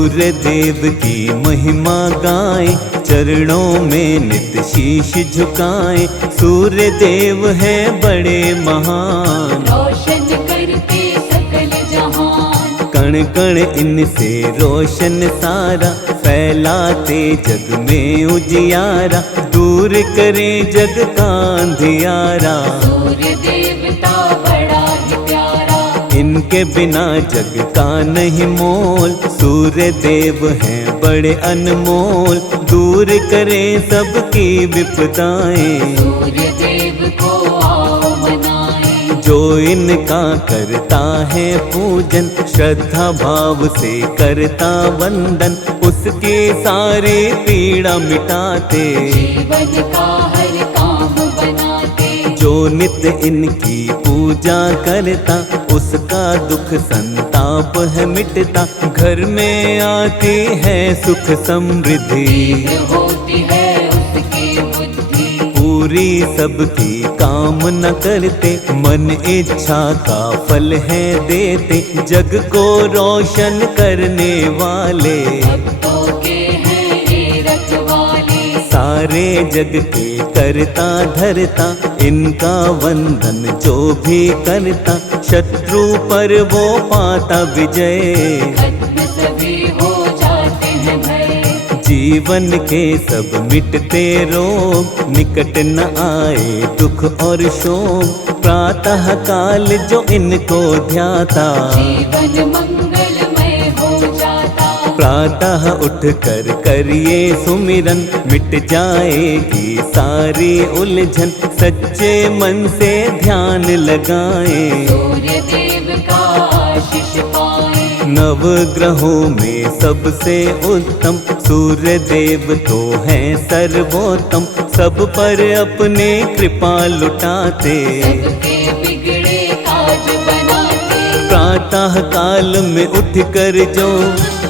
सूर्य देव की महिमा गाएं, चरणों में नित शीश झुकाएं। सूर्य देव है बड़े महान, रोशन करते सकल जहान। कण कण इनसे रोशन सारा, फैलाते जग में उजियारा। दूर करे जग का अंधियारा, सूर्य देवता बड़ा ही प्यारा। इनके बिना जग का नहीं मोल। सूर्य देव हैं बड़े अनमोल, दूर करें सबकी विपदाएं। सूर्य देव को आओ मनाएं। जो इनका करता है पूजन, श्रद्धा भाव से करता वंदन। उसकी सारी पीड़ा मिटाते, जीवन का हर काम बनाते। जो नित्य इनकी पूजा करता, उसका दुख संताप है मिटता। घर में आती है सुख समृद्धि, तीव्र होती है उसकी बुद्धि। पूरी सबकी कामना करते, मन इच्छा का फल है देते। जग को रोशन करने वाले, भक्तों के हैं ये रखवाले। सारे जग के करता धरता। इनका वंदन जो भी करता, शत्रु पर वो पाता विजय। खत्म सभी हो जाते हैं भय। जीवन के सब मिटते रोग, निकट न आए दुख और शोक। प्रातः काल जो इनको ध्याता, जीवन मंगलमय हो जाता। प्रातः उठ कर करिए सुमिरन, मिट जाएगी सारी उलझन। सच्चे मन से ध्यान लगाएं, सूर्य देव का आशीष पाएं। नव ग्रहों में सबसे उत्तम, सूर्य देव तो हैं सर्वोत्तम। सब पर अपने कृपा लुटाते, सबके बिगड़े काज बनाते। प्रातः काल में उठ कर जो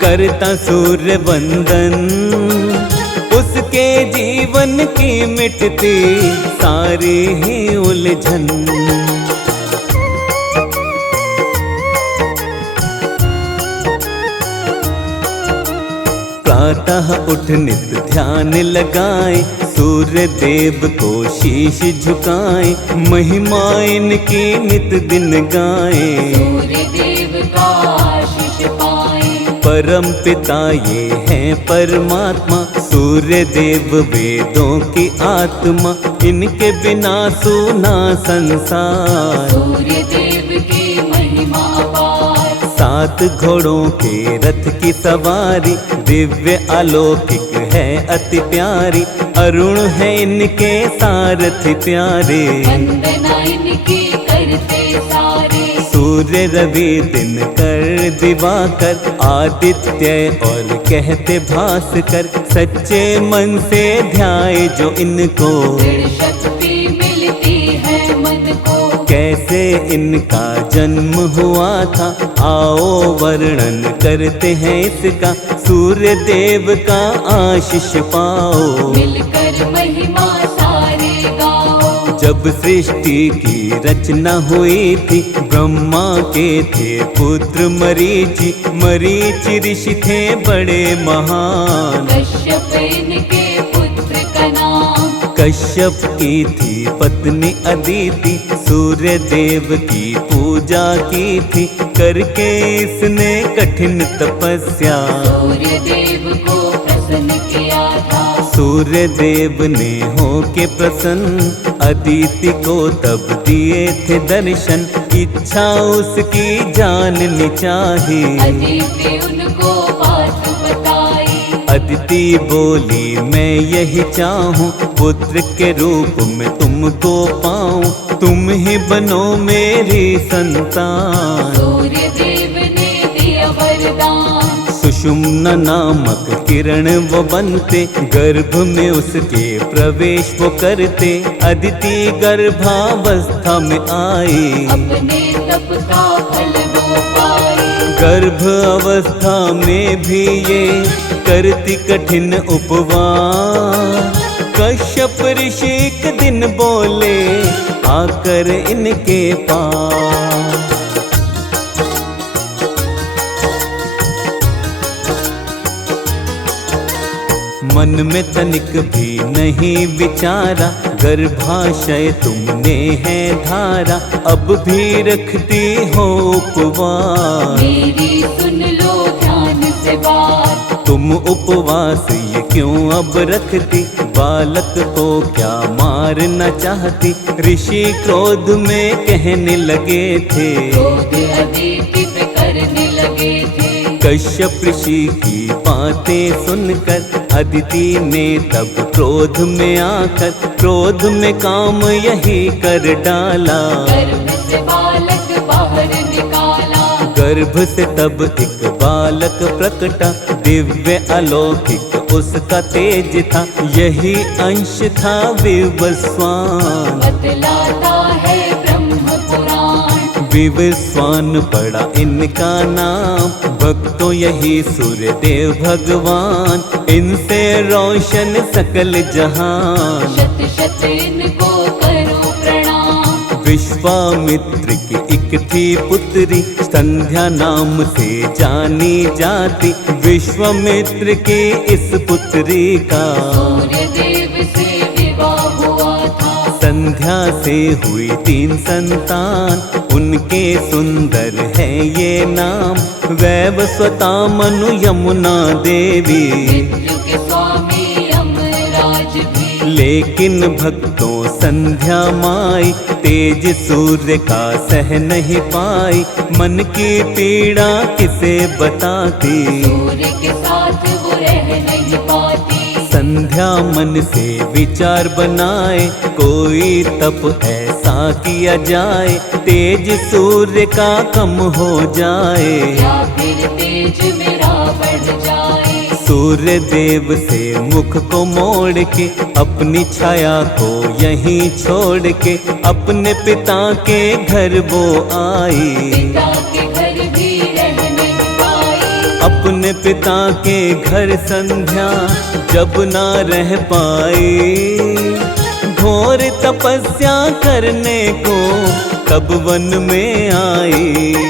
करता सूर्य वंदन, उसके जीवन की मिटती सारी ही उलझन। प्रातः उठ नित ध्यान लगाए, सूर्य देव को शीश झुकाए। महिमा इनकी नित दिन गाए, सूर्य देव का आशीष पाएं। परम पिता ये हैं परमात्मा, सूर्य देव वेदों की आत्मा। इनके बिना सूना संसार, सूर्य देव की महिमा अपार। 7 घोड़ों के रथ की सवारी, दिव्य अलौकिक है अति प्यारी। अरुण है इनके सारथी प्यारे, वंदना इनकी करते सारे। सूर्य रवि दिन कर दिवाकर, आदित्य और कहते भास्कर। सच्चे मन से ध्याए जो इनको, दृढ़ शक्ति मिलती है मन को। कैसे इनका जन्म हुआ था, आओ वर्णन करते हैं इसका। सूर्य देव का आशीष पाओ, मिलकर महिमा सारे गाओ। जब सृष्टि की रचना हुई थी, ब्रह्मा के थे पुत्र मरीचि। मरीचि ऋषि थे बड़े महान, कश्यप इनके पुत्र का नाम। कश्यप की थी पत्नी अदिति, सूर्य देव की पूजा की थी। करके इसने कठिन तपस्या, सूर्य देव को प्रसन्न किया था। सूर्य देव ने होके प्रसन्न, अदिति को तब दिए थे दर्शन। इच्छा उसकी जाननी चाहिए, अदिति उनको बात बताई। अदिति बोली मैं यही चाहूँ, पुत्र के रूप में तुमको पाऊँ। तुम ही बनो मेरी संतान, सूर्य देव ने दिया वरदान। सुषुम्ना नामक किरण वो बनते, गर्भ में उसके प्रवेश वो करते। अदिति गर्भावस्था में आई, अपने तप का फल वो पाए। गर्भ अवस्था में भी ये करती कठिन उपवास। कश्यप ऋषि एक दिन बोले आकर इनके पास, मन में तनिक भी नहीं विचारा, गर्भाशय तुमने है धारा, अब भी रखती हो उपवास। मेरी सुन लो ध्यान से बात, तुम उपवास ये क्यों अब रखती, बालक को क्या मारना चाहती। ऋषि क्रोध में कहने लगे थे, क्रोध अदिति पे करने लगे थे। कश्यप ऋषि की बातें सुनकर अदिति ने तब क्रोध में आकर, क्रोध में काम यही कर डाला। गर्भ से बालक बाहर निकाला, गर्भ से तब एक बालक प्रकटा, दिव्य अलौकिक उसका तेज था, यही अंश था विवस्वान। बतलाता है ब्रह्म पुराण, विवस्वान पड़ा इनका नाम, भक्तों यही सूर्यदेव भगवान, इनसे रोशन सकल जहान। शत शत इनको करो प्रणाम। विश्वामित्र की एक थी पुत्री, संध्या नाम से जानी जाती, विश्वामित्र की इस पुत्री का सूर्य देव से विवाह हुआ था। संध्या से हुई 3 संतान, उनके सुंदर है ये नाम, वैवस्वता मनु यमुना देवी। मृत्यु के स्वामी यमराज भी, लेकिन भक्तों संध्या माई, तेज सूर्य का सह नहीं पाई, मन की पीड़ा किसे बताती। सूर्य के साथ वो रह नहीं पाती। संध्या मन से विचार बनाए, कोई तप ऐसा किया जाए, तेज सूर्य का कम हो जाए, या फिर तेज मेरा बढ़ जाए। सूर्य देव से मुख को मोड़ के, अपनी छाया को यहीं छोड़ के, अपने पिता के घर वो आई। पिता के घर भी रह नहीं पाई। अपने पिता के घर संध्या जब ना रह पाई, घोर तपस्या करने को तब वन में आई।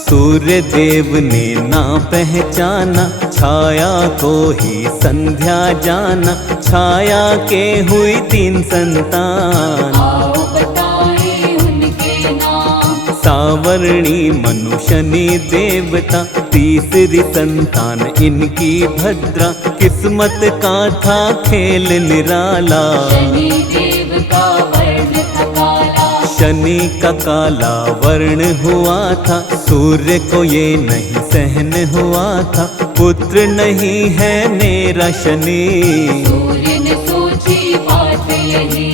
सूर्य देव ने ना पहचाना, छाया को ही संध्या जाना, छाया के हुई 3 संतान। आओ बताएं उनके नाम, सावरणी मनु शनि देवता, तीसरी संतान इनकी भद्रा, किस्मत का था खेल निराला। शनि देव का वर्ण था काला, शनि का काला वर्ण हुआ था, सूर्य को ये नहीं सहन हुआ था, पुत्र नहीं है मेरा शनि। सूर्य ने सोची बात यही,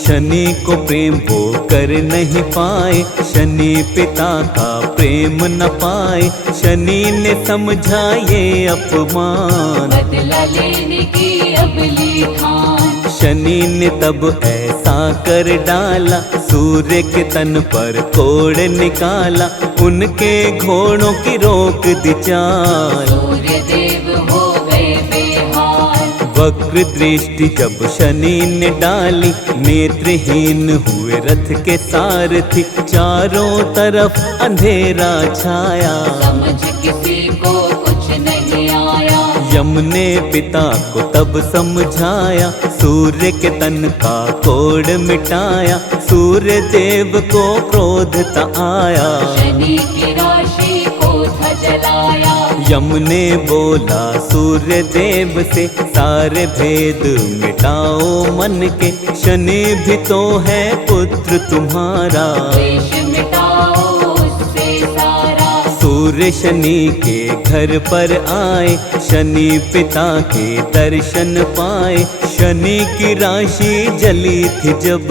शनि को प्रेम वो कर नहीं पाए, शनि पिता का प्रेम न पाए, शनि ने समझा ये अपमान। बदला लेने की अब ली ठान। शनि ने तब ऐसा कर डाला, सूर्य के तन पर कोड़ निकाला, उनके घोड़ों की रोक दी चाल। सूर्य देव हो गए बेहाल, वक्र दृष्टि जब शनि ने डाली, नेत्रहीन हुए रथ के सारथी, चारों तरफ अंधेरा छाया। समझ किसी को कुछ नहीं आया। यम ने पिता को तब समझाया, सूर्य के तन का कोड़ मिटाया, सूर्य देव को क्रोध ता आया। शनि की राशि को था जलाया, यम ने बोला सूर्य देव से, सारे भेद मिटाओ मन के, शनि भी तो है पुत्र तुम्हारा। द्वेष मिटाओ उससे सारा। सूर्य शनि के घर पर आए, शनि पिता के दर्शन पाए, शनि की राशि जली थी जब,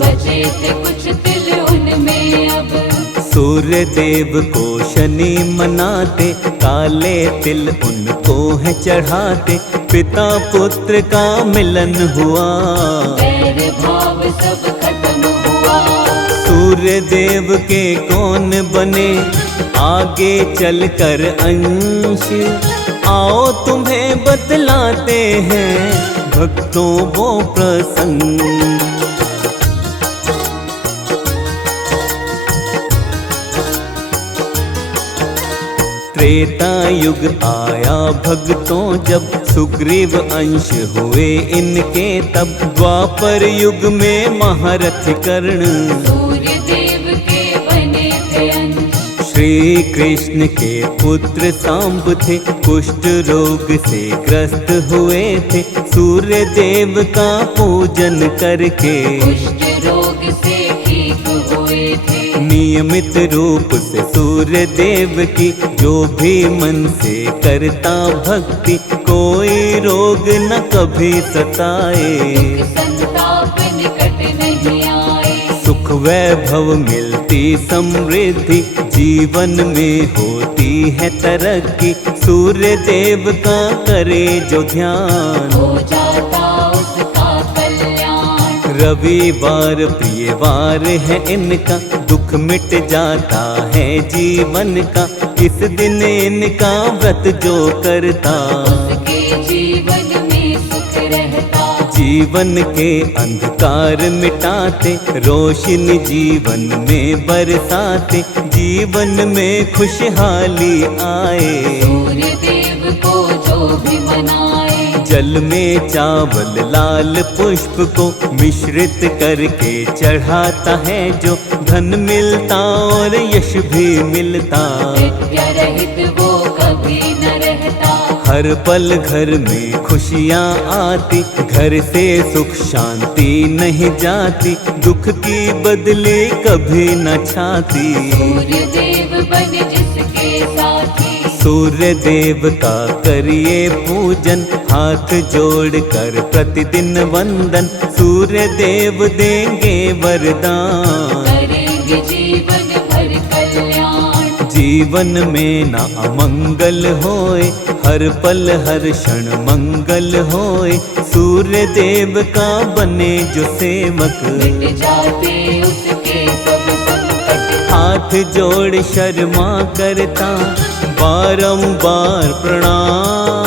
बचे थे कुछ तिल उनमें अब। सूर्य देव को शनि मनाते, काले तिल उनको है चढ़ाते, पिता पुत्र का मिलन हुआ, बैर भाव सब खत्म हुआ। सूर्य देव के कौन बने आगे चलकर अंश, आओ तुम्हें बतलाते हैं भक्तों वो प्रसंग। त्रेता युग आया भक्तों जब, सुग्रीव अंश हुए इनके तब। द्वापर युग में महारथी कर्ण, सूर्य देव के बने थे अंश। श्री कृष्ण के पुत्र सांब थे, कुष्ठ रोग से ग्रस्त हुए थे। सूर्य देव का पूजन करके कुष्ठ रोग से ठीक हुए थे। नियमित रूप से सूर्य देव की जो भी मन से करता भक्ति, कोई रोग न कभी सताए। संताप निकट नहीं आए। सुख वैभव मिलती समृद्धि, जीवन में होती है तरक्की। सूर्य देव का करे जो ध्यान, हो जाता उसका कल्याण। रविवार प्रिय वार है इनका, दुख मिट जाता है जीवन का। इस दिन इनका व्रत जो करता, उसके जीवन में सुख रहता। जीवन के अंधकार मिटाते, रोशनी जीवन में बरसाते। जीवन में खुशहाली आए, सूर्य देव को जो भी मनाए। जल में चावल लाल पुष्प को मिश्रित करके चढ़ाता है जो, धन मिलता और यश भी मिलता। विद्या रहित वो कभी न रहता। हर पल घर में खुशियाँ आती, घर से सुख शांति नहीं जाती। दुख की बदले कभी न छाती, सूर्य देव बन जिसके साथी। सूर्य देव का करिए पूजन, हाथ जोड़ कर प्रतिदिन वंदन। सूर्य देव देंगे वरदान, करेंगे जीवन भर कल्याण। जीवन में न अमंगल होए, हर पल हर क्षण मंगल होए। सूर्य देव का बने जो सेवक, मिट जाते उसके सब संकट। हाथ जोड़ शर्मा करता बारंबार प्रणाम।